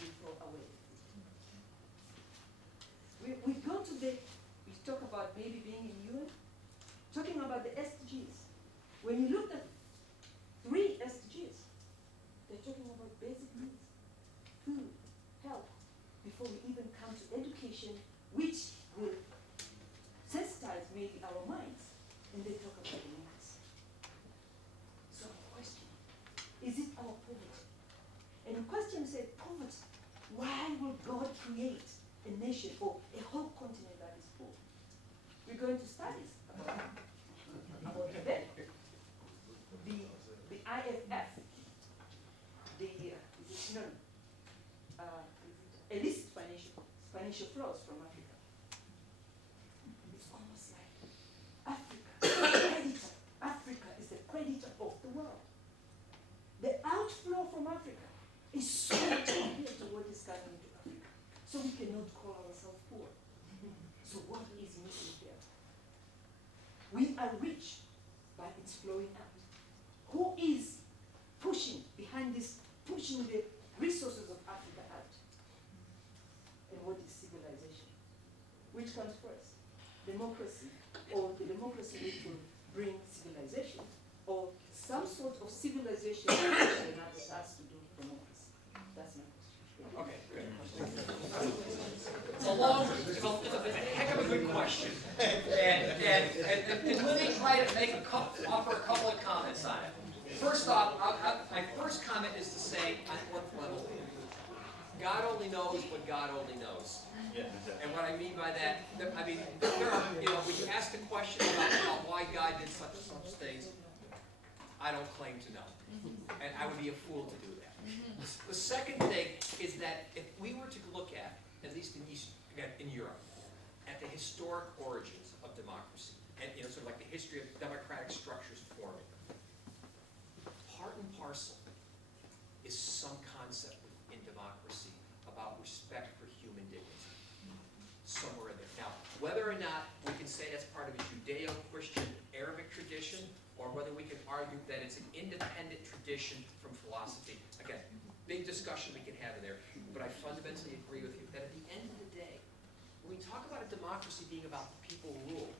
we throw away. We go to we talk about maybe being in UN, talking about the SDGs. When you look at 3 SDGs, they're talking about basic needs, food, health, before we even come to education, which will sensitize maybe our minds, and they talk about the needs. So the question, is it our poverty? And the question said, poverty, why will God create a nation or a whole continent that is poor? We're going to study about Tibet, the IFF, illicit financial flows from Africa. It's almost like Africa is the creditor of the world. The outflow from Africa is so much compared to what is coming into Africa. So we cannot call ourselves poor. So what is missing here? We are rich, but it's flowing out. Who is pushing behind this, pushing the resources of Africa out? And what is civilization? Which comes first? Democracy, or the democracy which will bring civilization, or some sort of civilization which has to do with democracy? That's my question. Okay, good. It's a heck of a good question. And let me try to offer a couple of comments on it. First off, my first comment is to say, on one level, God only knows what God only knows. And what I mean by that, there are, when you ask the question about why God did such things, I don't claim to know. And I would be a fool to do that. The second thing is that if we were to look at least in Europe, at the historic origins of democracy, and sort of like the history of democratic structures forming, part and parcel is some concept in democracy about respect for human dignity, somewhere in there. Now, whether or not we can say that's part of a Judeo-Christian Arabic tradition, or whether we can argue that it's an independent tradition from philosophy, again, big discussion we can have in there, but I fundamentally agree with you that at the end of the day, when we talk about a democracy being about the people rule,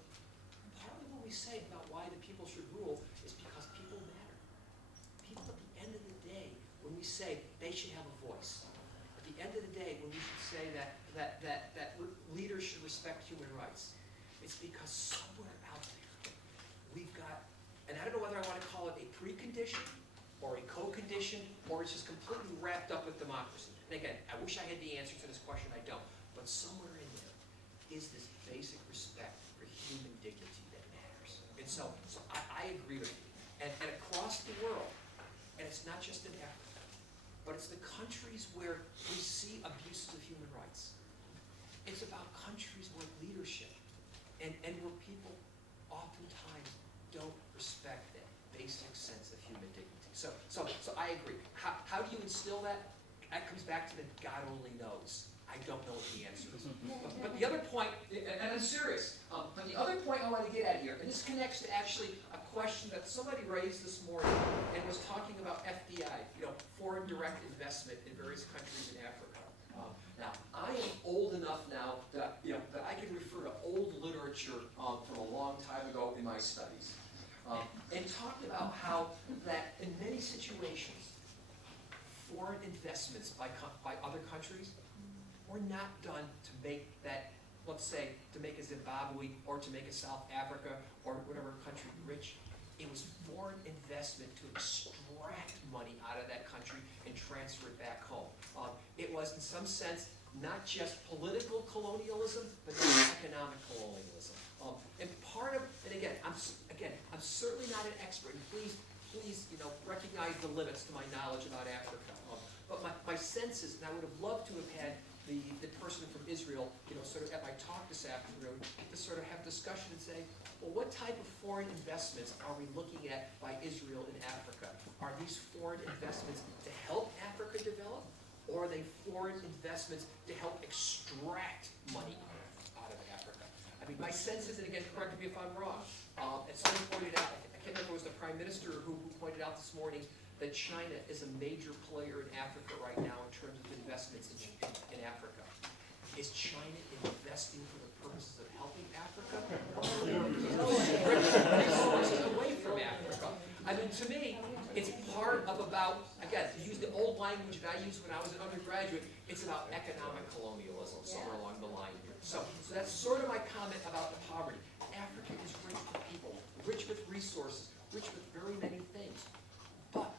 partly what we say about why the people should rule is because people matter. People at the end of the day, when we say they should have a voice, at the end of the day, when we should say that leaders should respect human rights, it's because somewhere out there, we've got, and I don't know whether I want to call it a precondition or a co-condition, or it's just completely wrapped up with democracy. And again, I wish I had the answer to this question, I don't. But somewhere in there is this basic respect for human dignity that matters. And so I agree with you. And across the world, and it's not just in Africa, but it's the countries where we see abuses of human rights. It's about countries where leadership and where people oftentimes don't respect that basic sense of human dignity. So I agree. How do you instill that? That comes back to the God only knows. I don't know what the answer is. But the other point, and I'm serious, but the other point I want to get at here, and this connects to actually a question that somebody raised this morning and was talking about FDI, foreign direct investment in various countries in Africa. Now, I am old enough now that I can refer to old literature from a long time ago in my studies. And talked about how that in many situations, foreign investments by other countries were not done to make that, let's say, to make a Zimbabwe or to make a South Africa or whatever country rich. It was foreign investment to extract money out of that country and transfer it back home. It was, in some sense, not just political colonialism, but economic colonialism. And part of, and again, I'm certainly not an expert, and please, recognize the limits to my knowledge about Africa. But my sense is, and I would have loved to have had the person from Israel, sort of at my talk this afternoon, to sort of have discussion and say, well, what type of foreign investments are we looking at by Israel in Africa? Are these foreign investments to help Africa develop, or are they foreign investments to help extract money out of Africa? I mean, my sense is, and again, correct me if I'm wrong, and someone pointed out, I can't remember if it was the Prime Minister who pointed out this morning, that China is a major player in Africa right now in terms of investments in Africa. Is China investing for the purposes of helping Africa? Or resources away from Africa? I mean, to me, it's part of about, again, to use the old language that I used when I was an undergraduate, it's about economic colonialism somewhere along the line here. So that's sort of my comment about the poverty. Africa is rich with people, rich with resources, rich with very many things. But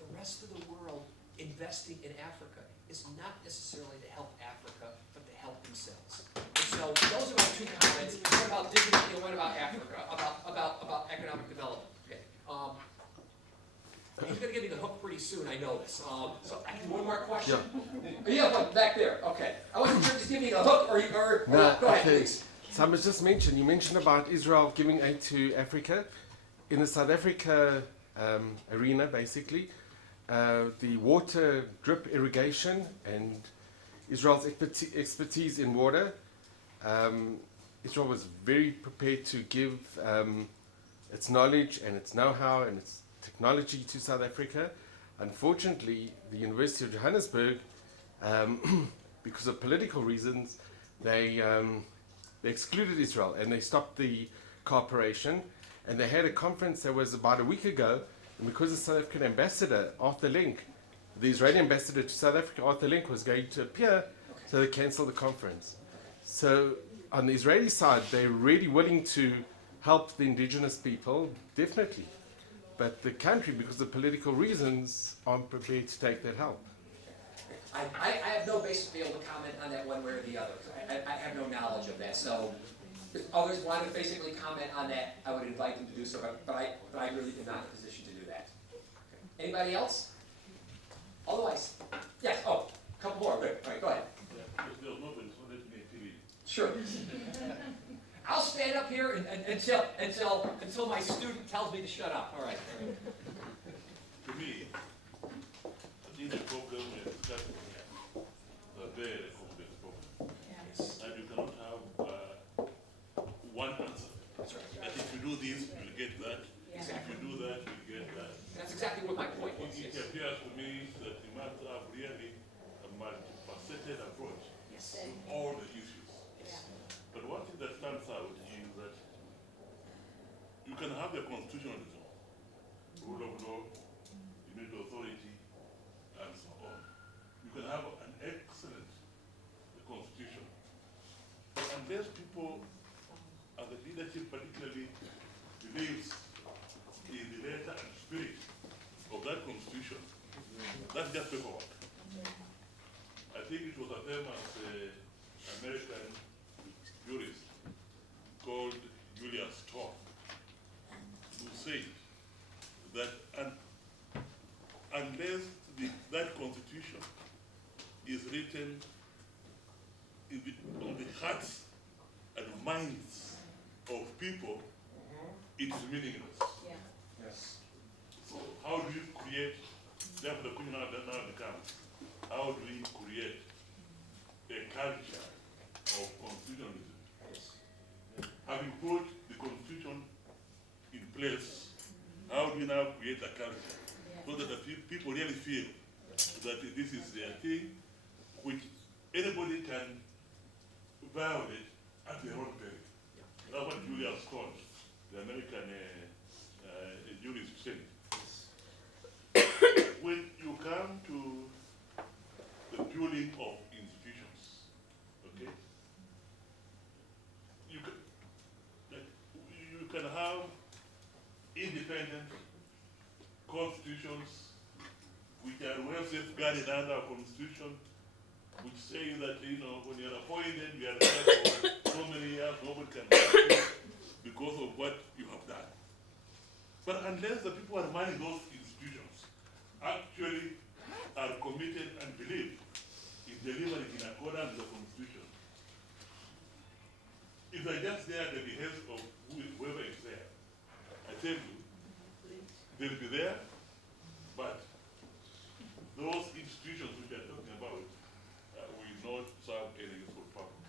the rest of the world investing in Africa is not necessarily to help Africa, but to help themselves. And so those are my two comments. One about dignity and one about Africa, about economic development. Okay. He's going to give me the hook pretty soon, I know this. So one more question? Yeah, one back there. Okay. I wasn't sure if he's giving me the hook or no, go ahead, please. Someone just mentioned, you mentioned about Israel giving aid to Africa. In the South Africa arena, basically, the water drip irrigation and Israel's expertise in water, Israel was very prepared to give its knowledge and its know-how and its technology to South Africa. Unfortunately, the University of Johannesburg, because of political reasons, they excluded Israel and they stopped the cooperation. And they had a conference that was about a week ago, and because the South African ambassador, Arthur Link, the Israeli ambassador to South Africa, Arthur Link, was going to appear, so they cancelled the conference. So on the Israeli side, they're really willing to help the indigenous people, definitely. But the country, because of political reasons, aren't prepared to take that help. I have no basis to be able to comment on that one way or the other. I have no knowledge of that. So if others want to basically comment on that, I would invite them to do so, but I really am not in a position to do that. Anybody else? Otherwise, yes, oh, a couple more, good, all right, go ahead. Sure. I'll stand up here until my student tells me to shut up, all right. To me, I think the problem is that a very complex problem. Yes. And you cannot have one answer. That's right. That if you do this, you'll get that. Exactly. If you do that, you'll get that. That's exactly what my point was, It yes. appears to me that you must have really a multifaceted approach Yes. to all the issues. Yes. But one thing that stands out is that you can have the constitutionalism, rule of law, unit authority, and so on. You can have an excellent constitution. But unless people, and the leadership particularly, believes in the letter and spirit of that constitution, that's just paperwork. I think it was a famous American jurist called Julius Storm who said that unless that constitution is written on the hearts and minds of people, it is meaningless. Yes. So how do you create, therefore the question now becomes, how do we create a culture of constitutionalism? Having put the constitution in place, how do you now create a culture so that the people really feel that this is their thing, which anybody can violate at their own peril? That's what Julius Storm, the American jurist, said. When you come to the building of institutions, okay, you can have independent constitutions which are well safeguarded under our constitution, which say that, you know, when you're appointed, you are there for so many years, nobody can help you because of what you have done. But unless the people are running those institutions actually are committed and believe in delivering in accordance with the constitution, if they're just there at the behest of whoever is there, I tell you, they'll be there, but those institutions which we are talking about will not serve any useful purpose.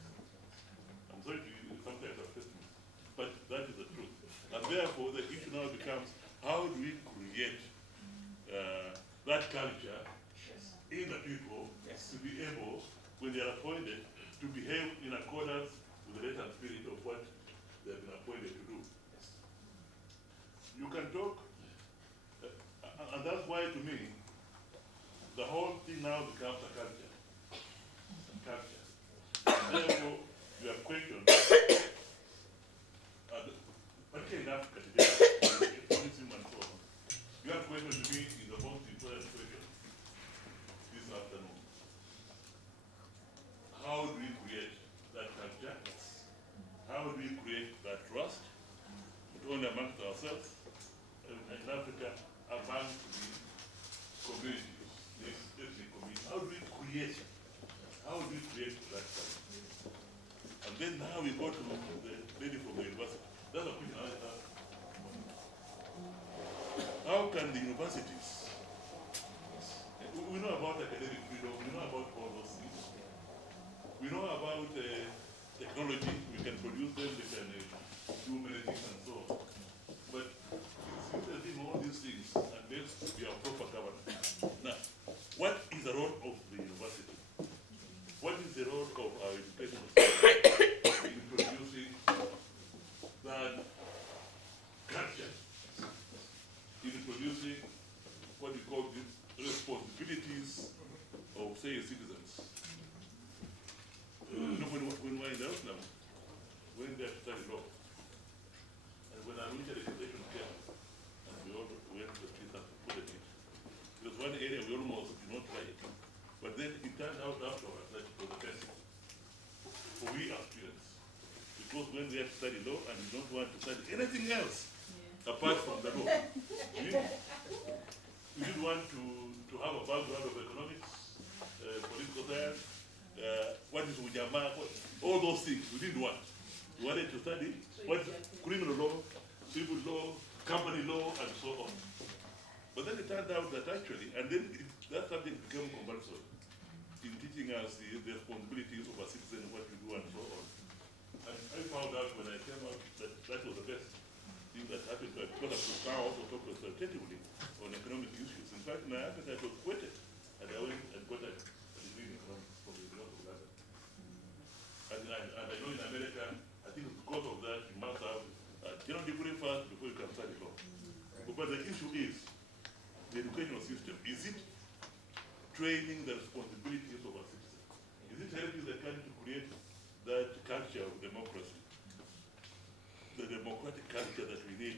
I'm sorry to use sometimes upset me, but that is the truth. And therefore, the issue now becomes, how do we create that culture in the people to be able, when they are appointed, to behave in accordance with the letter and spirit of what they have been appointed to do. You can talk, and that's why, to me, the whole thing now becomes a culture. And therefore, you have questions, particularly in Africa today, tourism and so on. You have questions to me is the most important question this afternoon. How do we create that culture? How do we create that trust, not only amongst ourselves, in Africa, among the communities, the ethnic communities? How do we create that culture? And then now we go to the lady from the university. That's a question I have. How can the universities, we know about academic freedom, we know about all those things. We know about technology, we can produce them, they can do many things and so on. But it's interesting all these things, and let's be a proper governance. Now, what is the role of the university? What is the role of our education system in producing that culture, in producing what we call the responsibilities of, say, citizens? When we're in the outcome, went there to study law. And when our military education came, and we all went to the streets and supported it, there was one area we almost did not like. But then it turned out afterwards that it was the best for we as students. Because when we had to study law and we don't want to study anything else apart from the law, we didn't want to have a background of economics, political science, what is Ujamaa, all those things we didn't want. We wanted to study what criminal law, civil law, company law, and so on. But then it turned out that actually, and then that subject became compulsory in teaching us the responsibilities of a citizen, what you do, and so on. And I found out when I came out that that was the best thing that happened to us, because I could now also talk authoritatively on economic issues. In fact, my appetite was whetted, and I went and got a degree in economics from the University of London. And I know in America, I think because of that, you must have a general degree first before you can study law. But the issue is, the educational system, is it training the responsibilities of a citizen? Is it helping the country to create that culture of democracy, the democratic culture that we need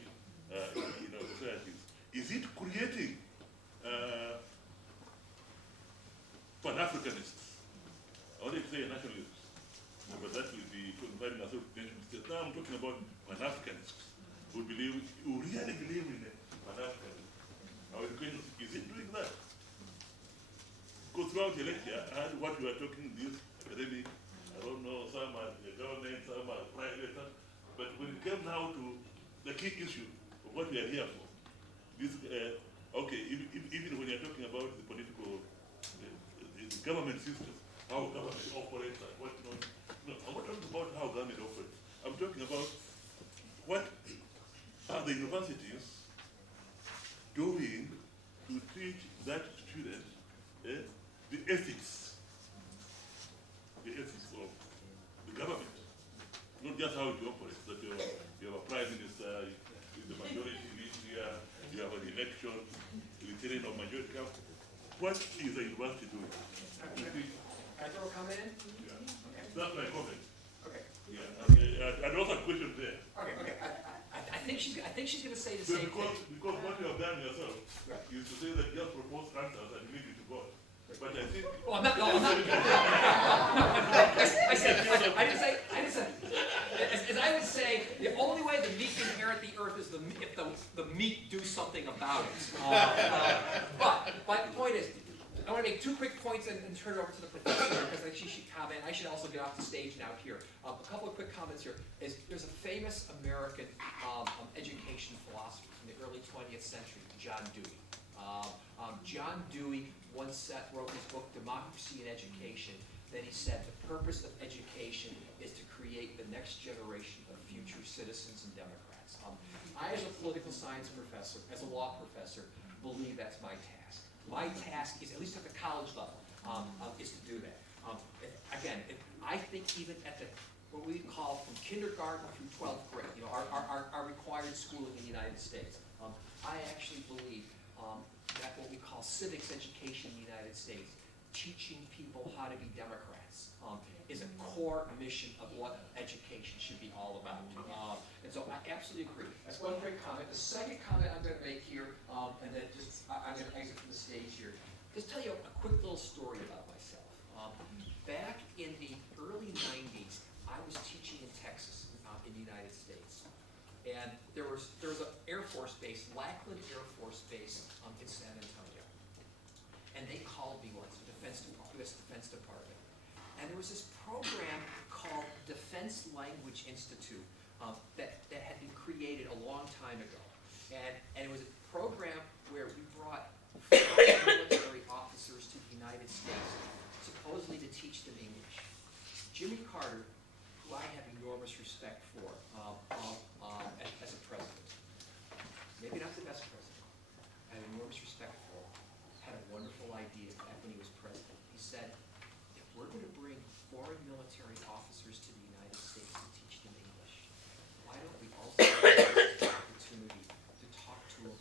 in our societies? Is it creating Pan-Africanists? I wanted to say nationalists, but that will be confining ourselves to nation states. Now I'm talking about Pan-Africanists who really believe in Pan-Africanism. Our education, is it doing that? Because throughout the lecture, I heard what you are talking, this academic, I don't know, some are government, some are private, but when it came now to the key issue of what we are here for, this, okay, even when you're talking about the political, the government system, how government operates and what not, no, I'm not talking about how government operates. I'm talking about what are the universities doing to teach that student the ethics of the government, not just how it operates, that you have a prime minister, the majority this year, you have an election, the terrain of majority council. What is the university doing? Can I throw a comment in? Yeah. Okay. That's my comment. Okay. Yeah. And also a question there. Okay. I think she's going to say the same thing. Because what you have done yourself is to say that just propose answers and leave it to God. But I think. Well, I'm not. I didn't say. As I would say, the only way the meat can inherit the earth is if the meat do something about it. But my point is, I want to make two quick points and turn it over to the professor because I think she should comment. I should also get off the stage now here. A couple of quick comments here. There's a famous American education philosopher from the early 20th century, John Dewey. John Dewey once wrote his book, Democracy in Education. Then he said the purpose of education is to create the next generation of future citizens and Democrats. I, as a political science professor, as a law professor, believe that's my task. My task is, at least at the college level, is to do that. I think even at what we call from kindergarten through 12th grade, our required schooling in the United States, I actually believe that what we call civics education in the United States, teaching people how to be Democrats, is a core mission of what education should be all about. And so I absolutely agree. That's one great comment. The second comment I'm going to make here, and then I'm going to exit from the stage here, just tell you a quick little story about myself. Back in the early 90s, I was teaching in Texas, in the United States. And there was an Air Force base, Lackland Air Force Base in San Antonio. And they called me once, the U.S. Defense Department. And there was this program called Defense Language Institute that had been created a long time ago. And it was a program where we brought military officers to the United States, supposedly to teach them English. Jimmy Carter, who I have enormous respect for as a president, maybe not the best president, I have enormous respect for, had a wonderful idea back when he was president. He said, if we're going to bring foreign military officers to the United States to teach them English, why don't we also have the opportunity to talk to them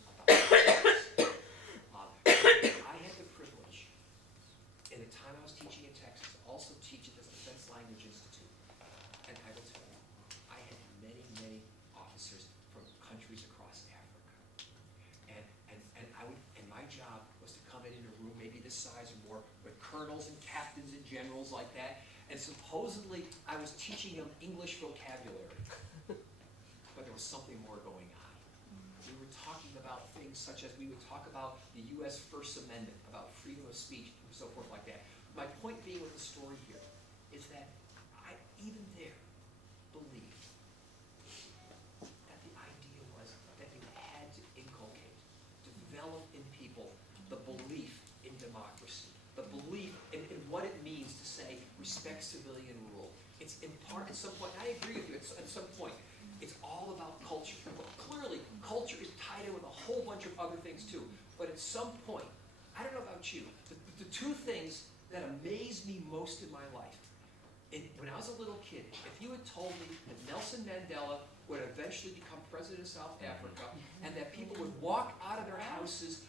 colonels and captains and generals like that, and supposedly I was teaching them English vocabulary. But there was something more going on. We were talking about things such as, we would talk about the U.S. First Amendment, about freedom of speech, and so forth like that. My point being with the story here is that I, even there, believed that the idea was that you had to inculcate, develop in people the belief in democracy, the belief in what it means to say respect civilian rule. It's in part, at some point, I agree with you, at some point, it's all about culture. Well, clearly, culture is tied in with a whole bunch of other things too. But at some point, I don't know about you, the two things that amazed me most in my life, when I was a little kid, if you had told me that Nelson Mandela would eventually become president of South Africa, and that people would walk out of their houses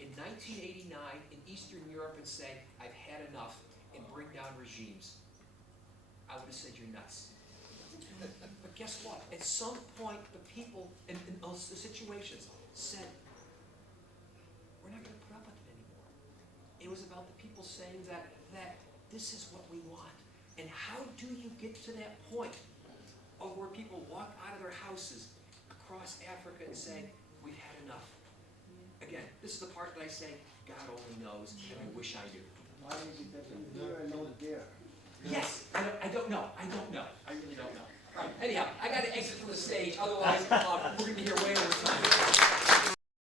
in 1989 in Eastern Europe and say, I've had enough, and bring down regimes, I would have said, you're nuts. But guess what? At some point, the people in those situations said, we're not going to put up with it anymore. It was about the people saying that this is what we want. And how do you get to that point of where people walk out of their houses across Africa and say, we've had enough? Again, this is the part that I say, God only knows, and I wish I knew. Why is it that here and not there? Yes, I don't know. I really don't know. All right, anyhow, I got to exit from the stage, otherwise we're going to be here way over time.